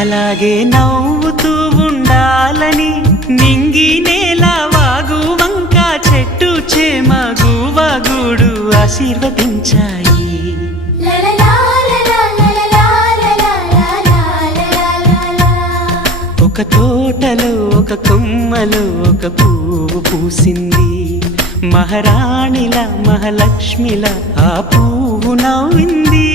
అలాగే నవ్వుతూ ఉండాలని నింగి నేల వాగు వంక చెట్టు చేమ గువగూడు ఆశీర్వదించాయి. ఒక తోటలో ఒక కొమ్మలో ఒక పువ్వు పూసింది. మహారాణిలా మహాలక్ష్మిలా ఆ పువ్వు నవ్వింది.